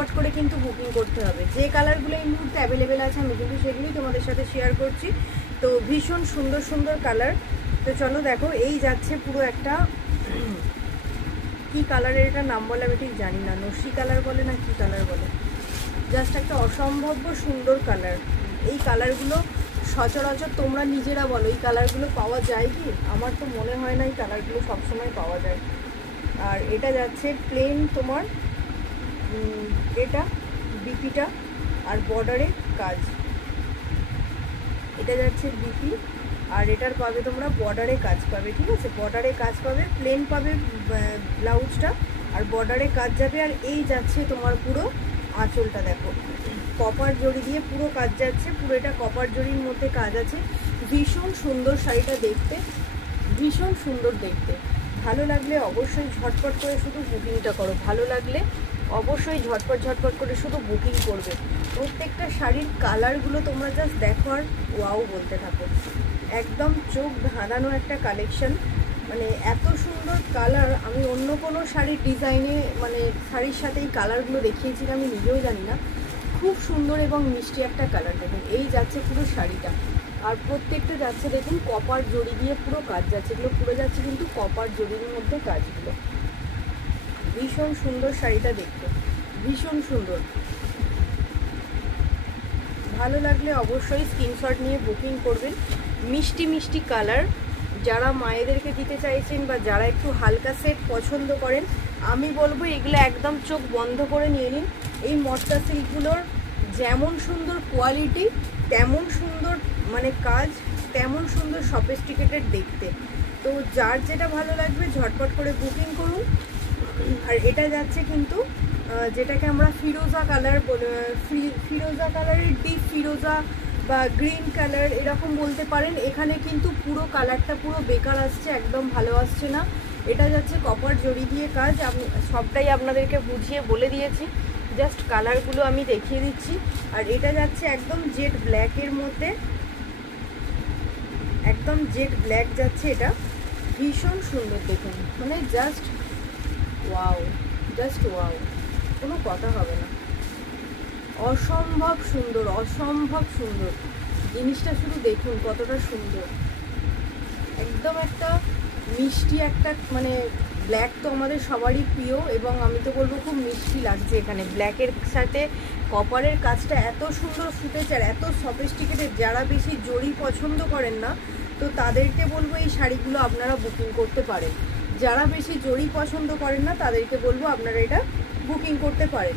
ঝটপট করে কিন্তু বুকিং করতে হবে। যে কালারগুলো এই মুহূর্তে অ্যাভেলেবেল আছে আমি কিন্তু সেগুলোই তোমাদের সাথে শেয়ার করছি। তো ভীষণ সুন্দর সুন্দর কালার। তো চলো দেখো, এই যাচ্ছে পুরো একটা কি কালারের, এটা নাম বলে আমি ঠিক জানি না, নস্যি কালার বলে না কি কালার বলে, জাস্ট একটা অসম্ভব সুন্দর কালার। এই কালারগুলো সচরাচর তোমরা নিজেরা বলো এই কালারগুলো পাওয়া যায় কি? আমার তো মনে হয় না এই কালারগুলো সবসময় পাওয়া যায়। আর এটা যাচ্ছে প্লেন তোমার, এটা বিপিটা আর বর্ডারে কাজ, এটা যাচ্ছে বিপি আর এটার পাবে তোমরা বর্ডারে কাজ পাবে, ঠিক আছে? বর্ডারে কাজ পাবে, প্লেন পাবে ব্লাউজটা আর বর্ডারে কাজ যাবে। আর এই যাচ্ছে তোমার পুরো আঁচলটা, দেখো কপার জড়ি দিয়ে পুরো কাজ যাচ্ছে, পুরো এটা কপার জড়ির মধ্যে কাজ আছে। ভীষণ সুন্দর শাড়িটা দেখতে, ভীষণ সুন্দর দেখতে। ভালো লাগলে অবশ্যই ঝটপট করে শুধু বুকিংটা করো, ভালো লাগলে অবশ্যই ঝটপট ঝটপট করে শুধু বুকিং করবে। প্রত্যেকটা শাড়ির কালারগুলো তোমরা জাস্ট দেখো আর ওয়াও বলতে থাকো। একদম চোখ ধাঁধানো একটা কালেকশন, মানে এত সুন্দর কালার আমি অন্য কোনো শাড়ির ডিজাইনে মানে শাড়ির সাথে এই কালারগুলো দেখিয়েছি আমি নিজেও জানি না। খুব সুন্দর এবং মিষ্টি একটা কালার। দেখুন এই যাচ্ছে পুরো শাড়িটা, আর প্রত্যেকটা যাচ্ছে দেখুন কপার জড়ি দিয়ে পুরো কাজ যাচ্ছে, এগুলো পুরো যাচ্ছে কিন্তু কপার জড়ির মধ্যে কাজগুলো। ভীষণ সুন্দর শাড়িটা দেখতে, ভীষণ সুন্দর। ভালো লাগলে অবশ্যই স্ক্রিনশট নিয়ে বুকিং করবেন। মিষ্টি মিষ্টি কালার, যারা মায়েদেরকে দিতে চাইছেন বা যারা একটু হালকা সেট পছন্দ করেন, আমি বলবো এগুলো একদম চোখ বন্ধ করে নিয়ে নিন। এই মটকা সিল্কগুলোর যেমন সুন্দর কোয়ালিটি, তেমন সুন্দর মানে কাজ, তেমন সুন্দর সফিস্টিকেটেড দেখতে। তো যার যেটা ভালো লাগবে ঝটপট করে বুকিং করুন। আর এটা যাচ্ছে কিন্তু যেটাকে আমরা ফিরোজা কালার বলে, ফিরোজা কালারের ডিপ ফিরোজা বা গ্রিন কালার এরকম বলতে পারেন। এখানে কিন্তু পুরো কালারটা পুরো বেকার আসছে, একদম ভালো আসছে না। এটা যাচ্ছে কপার জড়ি দিয়ে কাজ, আমি সবটাই আপনাদেরকে বুঝিয়ে বলে দিয়েছি, জাস্ট কালারগুলো আমি দেখিয়ে দিচ্ছি। আর এটা যাচ্ছে একদম জেড ব্ল্যাকের মধ্যে, একদম জেড ব্ল্যাক যাচ্ছে এটা। ভীষণ সুন্দর দেখুন, মানে জাস্ট ওয়াও, জাস্ট ওয়াও, কোনো কথা হবে না। অসম্ভব সুন্দর, অসম্ভব সুন্দর জিনিসটা, শুধু দেখুন কতটা সুন্দর। একদম একটা মিষ্টি একটা মানে ব্ল্যাক তো আমাদের সবারই প্রিয় এবং আমি তো বলবো খুব মিষ্টি লাগছে এখানে। ব্ল্যাকের সাথে কপারের কাজটা এত সুন্দর ফুটেছে আর এত সফিস্টিকেটেড, যারা বেশি জড়ি পছন্দ করেন না তো তাদেরকে বলবো এই শাড়িগুলো আপনারা বুকিং করতে পারেন। যারা বেশি জড়ি পছন্দ করেন না তাদেরকে বলবো আপনারা এটা বুকিং করতে পারেন।